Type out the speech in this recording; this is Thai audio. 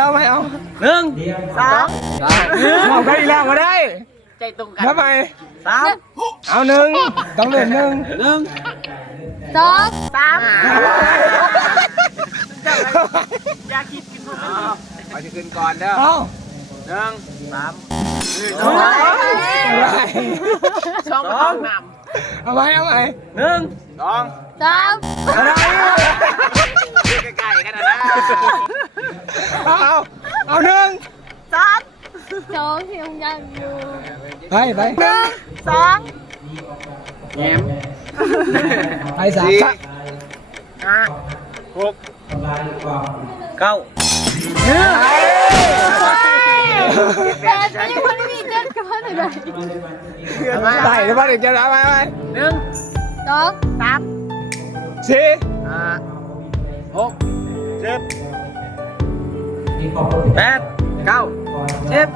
เอาไหมเอาหนึ่งสองเอาไปอีกแล้วมาได้ใจตรงกันทำไมสามเอาหนึ่งต้องเล่นหนึ่งหนึ่งสองสามอย่าคิดกินทุกคนไปที่ขึ้นก่อนเด้อเอาหนึ่งสามเอาไหมช่องห้องน้เอาไหมเอาไหมหนึ่งสองสามอะไรใกล้ๆกันนะนะ เอาเอาเอาหนึ่งำสามสองที่ยังยังอยู่ไปไปหนึ่งสองแง้มไปสามสักห้าหกเก้าแต่ไม่ได้คนมีเจ็ดกับคนไหนไปเดี๋ยวมาเดี๋ยวจะเอาไปไปหนึ่งสองสามสี่ห้าหกเจ็ด แปดเก้าสิบ